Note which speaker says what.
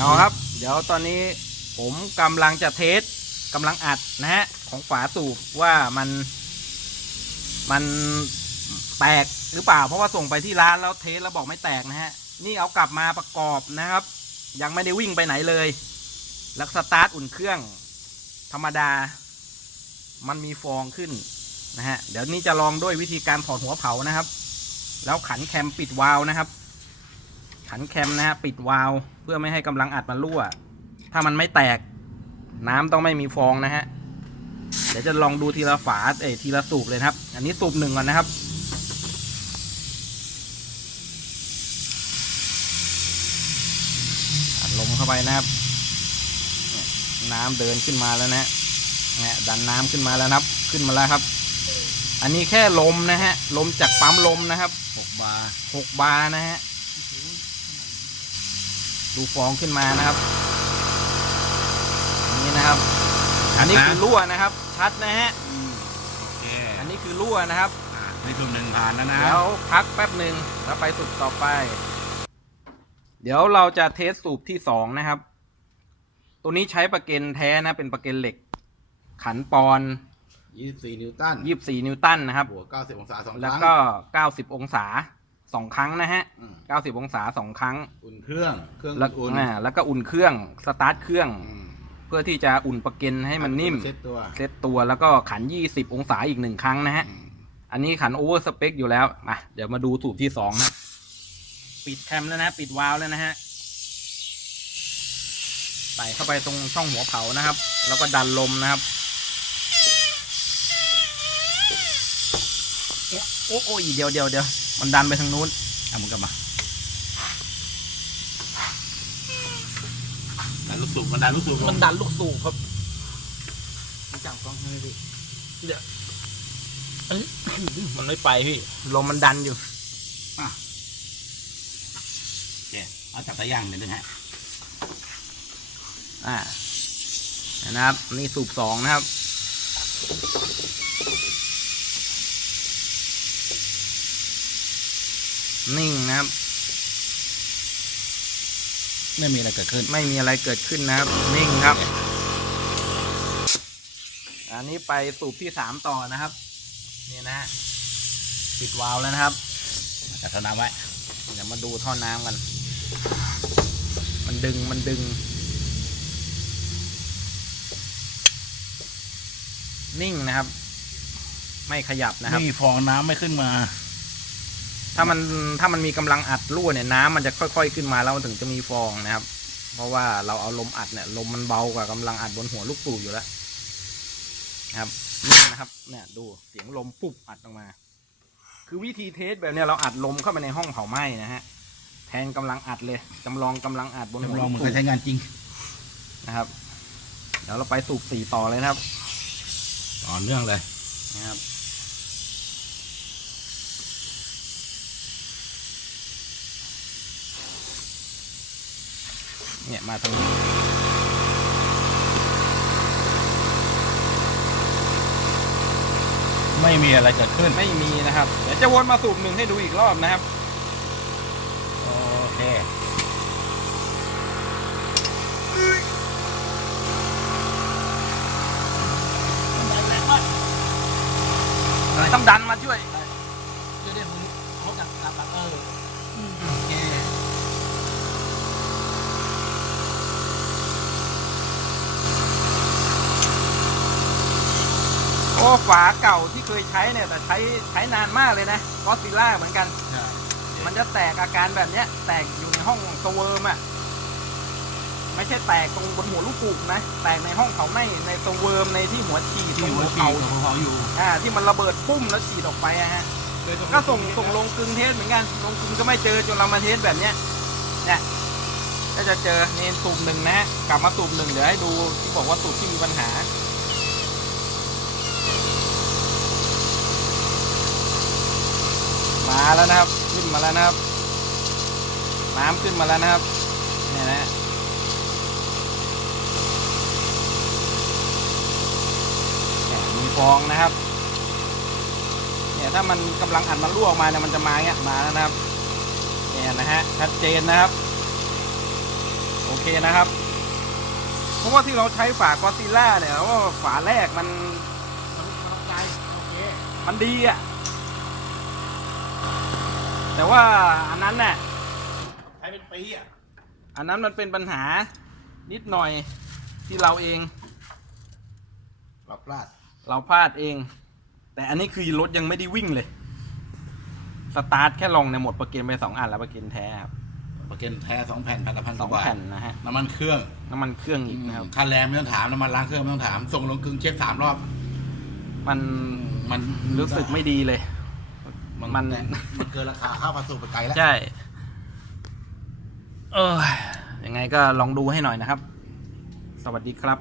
Speaker 1: เอาครับ เดี๋ยวตอนนี้ผมกำลังจะเทสกำลังอัดนะฮะของฝาสูบว่ามันมันแตกหรือเปล่า เพราะว่าส่งไปที่ร้านแล้วเทสแล้วบอกไม่แตกนะฮะ นี่เอากลับมาประกอบนะครับ ยังไม่ได้วิ่งไปไหนเลย แล้วสตาร์ทอุ่นเครื่อง ธรรมดา มันมีฟองขึ้นนะฮะ เดี๋ยวนี้จะลองด้วยวิธีการถอดหัวเผานะครับ แล้วขันแคมปิดวาล์วนะครับ ขันแคมนะฮะปิดวาล์วเพื่อไม่ให้กำลังอัดมันรั่ว ถ้ามันไม่แตก น้ำต้องไม่มีฟองนะฮะเดี๋ยวจะลองดูทีละฝาเอ้ทีละสูบเลยครับ อันนี้สูบหนึ่งก่อนนะครับอัดลมเข้าไปนะครับ น้ำเดินขึ้นมาแล้วนะฮะดันน้ำขึ้นมาแล้วครับ ขึ้นมาแล้วครับ อันนี้แค่ลมนะฮะ ลมจากปั๊มลมนะครับ
Speaker 2: หกบาร์
Speaker 1: หกบาร์นะฮะ ดูฟองขึ้นมานะครับนี่นะครับ อันนี้คือรั่วนะครับ ชัดนะฮะ
Speaker 2: อืมโอเค
Speaker 1: อันนี้คือรั่วนะครับ
Speaker 2: อะในทุ่มหนึ่งผ่านแล้วนะ
Speaker 1: แล้วพักแป๊บหนึ่งแล้วไปสูบต่อไป เดี๋ยวเราจะเทสสูบที่สองนะครับ ตัวนี้ใช้ประเกนแท้นะ เป็นประเกนเหล็ก ขันปอนด์
Speaker 2: ยี่สิบสี่นิวตัน
Speaker 1: 24นิวตันนะครับ
Speaker 2: บวกเก้าสิบองศาสองครั้ง
Speaker 1: แล้วก็90องศาสองครั้งนะฮะ
Speaker 2: อืม
Speaker 1: 90องศาสองครั้ง
Speaker 2: อุ่น เครื่องเครื่อง
Speaker 1: แล้ว
Speaker 2: อุ่น
Speaker 1: อ่าแล้วก็อุ่นเครื่องสตาร์ทเครื่อง
Speaker 2: อืม
Speaker 1: เพื่อที่จะอุ่นประเกนให้มันนิ่ม
Speaker 2: เซ็ตตัว
Speaker 1: เซตตัวแล้วก็ขัน 20 องศาอีกหนึ่งครั้งนะฮะ
Speaker 2: อืม
Speaker 1: อันนี้ขันโอเวอร์สเปคอยู่แล้ว มา เดี๋ยวมาดูสูบที่สองนะปิดแคมแล้วนะ ปิดวาล์วแล้วนะฮะ ใส่เข้าไปตรงช่องหัวเผานะครับ แล้วก็ดันลมนะครับ โอ้โอ้ยเดี๋ยวเดี๋ยวเดี๋ยวมันดันไปทางนู้น
Speaker 2: อะมึงกลับมาดันลู กสูบมันดันลูกสูบ
Speaker 1: มันดันลูกสูบครับมันจับกล้องให้พี่เดี๋ยวเอ้ยมันไม่ไปพี่ลมมันดันอยู่
Speaker 2: โอเคเอาจับตะย่างหน่อยนึงฮะ
Speaker 1: อ่านะครับ นี่สูบสองนะครับ นิ่งนะครับ
Speaker 2: ไม่มีอะไรเกิดขึ้น
Speaker 1: ไม่มีอะไรเกิดขึ้นนะครับ นิ่งครับ อันนี้ไปสูบที่สามต่อนะครับ นี่นะฮะปิดวาล์วแล้วนะครับ
Speaker 2: จับท่าน้ำไว้
Speaker 1: เดี๋ยวมาดูท่อน้ำกัน มันดึงมันดึง นิ่งนะครับ ไม่ขยับนะครับ
Speaker 2: นี่ฟองน้ำไม่ขึ้นมา
Speaker 1: ถ้ามันถ้ามันมีกำลังอัดรั่วเนี่ยน้ำมันจะค่อย ๆ ขึ้นมาแล้วมันถึงจะมีฟองนะครับ เพราะว่าเราเอาลมอัดเนี่ยลมมันเบากว่ากำลังอัดบนหัวลูกตูบอยู่แล้วนะครับนี่นะครับเนี่ยดูเสียงลมปุ๊บอัดออกมา คือวิธีเทสแบบเนี้ยเราอัดลมเข้าไปในห้องเผาไหม้นะฮะแทนกำลังอัดเลยจำลองกำลังอัดบนหัว
Speaker 2: จำลองเหมือน
Speaker 1: ลู
Speaker 2: กั
Speaker 1: ก
Speaker 2: บ
Speaker 1: ตูบ
Speaker 2: ใช้งานจริง
Speaker 1: นะครับ เดี๋ยวเราไปสูบสี่ต่อเลยนะครับ
Speaker 2: ต่อเนื่องเลย
Speaker 1: นะครับ เนี่ยมาตรงนี้
Speaker 2: ไม่มีอะไรเกิดขึ้น
Speaker 1: ไม่มีนะครับเดี๋ยวจะวนมาสูบหนึ่งให้ดูอีกรอบนะครับ
Speaker 2: โอเค
Speaker 1: ต้องดันมาช่วย
Speaker 3: เดี๋ยวเดี๋ยวผมเขาจับจับแบบเออโอเค
Speaker 1: โอ้ฝาเก่าที่เคยใช้เนี่ยแต่ใช้ใช้นานมากเลยนะก็ซิล่าเหมือนกัน มันจะแตกอาการแบบเนี้ย แตกอยู่ในห้องสเวิร์มอะไม่ใช่แตกตรงบนหัวลูกปูกนะแตกในห้องเผาไหม้ในสเวิร์มในที่หัวฉีดต
Speaker 2: ที่
Speaker 1: รง
Speaker 2: หั
Speaker 1: หั
Speaker 2: ว
Speaker 1: ว
Speaker 2: ฉี
Speaker 1: เผา
Speaker 2: ดของเขาอยู่
Speaker 1: อ่าที่มันระเบิดปุ้มแล้วฉีดออกไปอะฮะก็ส่งส่งลงกึงเทสเหมือนกันลงกึงก็ไม่เจอจนเรามาเทสแบบเนี้ยเนี่ยก็จะเจอเนนสูบหนึ่งนะฮะกลับมาสูบหนึ่งเดี๋ยวให้ดูที่บอกว่าสูบที่มีปัญหา มา แล้วนะครับ ขึ้นมาแล้วนะครับ น้ำขึ้นมาแล้วนะครับเนี่ยนะฮะเนี่ยมีฟองนะครับเนี่ยถ้ามันกำลังอัดมันรั่วออกมาเนี่ยมันจะมาเงี้ยมาแล้วนะครับเนี่ยนะฮะชัดเจนนะครับ โอเคนะครับเพราะว่าที่เราใช้ฝากอซิล่าเนี่ยว่าฝาแรกมันมันดีอะ แต่ว่าอันนั้นน่ะ
Speaker 3: ใช้เป็นปีอะ
Speaker 1: อันนั้นมันเป็นปัญหานิดหน่อยที่เราเอง
Speaker 3: เราพลาด
Speaker 1: เราพลาดเอง แต่อันนี้คือรถยังไม่ได้วิ่งเลย สตาร์ทแค่ลองเนี่ยหมดประเกันไปสองอันแล้วประเกันแท้ครับ
Speaker 2: ประกันแท้สองแผ่นแผ่นละพัน
Speaker 1: ส
Speaker 2: ก
Speaker 1: อง
Speaker 2: ว่าบาท
Speaker 1: แผ่นนะฮะ
Speaker 2: น้ำมันเครื่อง
Speaker 1: น้ำมันเครื่องอีกนะครับ
Speaker 2: ค่าแรงไม่ต้องถามน้ำมันล้างเครื่องไม่ต้องถามส่งลงกึ่งเช็คสามรอบ
Speaker 1: มัน
Speaker 2: มัน
Speaker 1: รู้สึกไม่ดีเลย
Speaker 2: มัน
Speaker 1: มัน
Speaker 2: มันเกินราคาค่าผสมไปไกลแล้ว
Speaker 1: ใช่ เออยังไงก็ลองดูให้หน่อยนะครับ สวัสดีครับ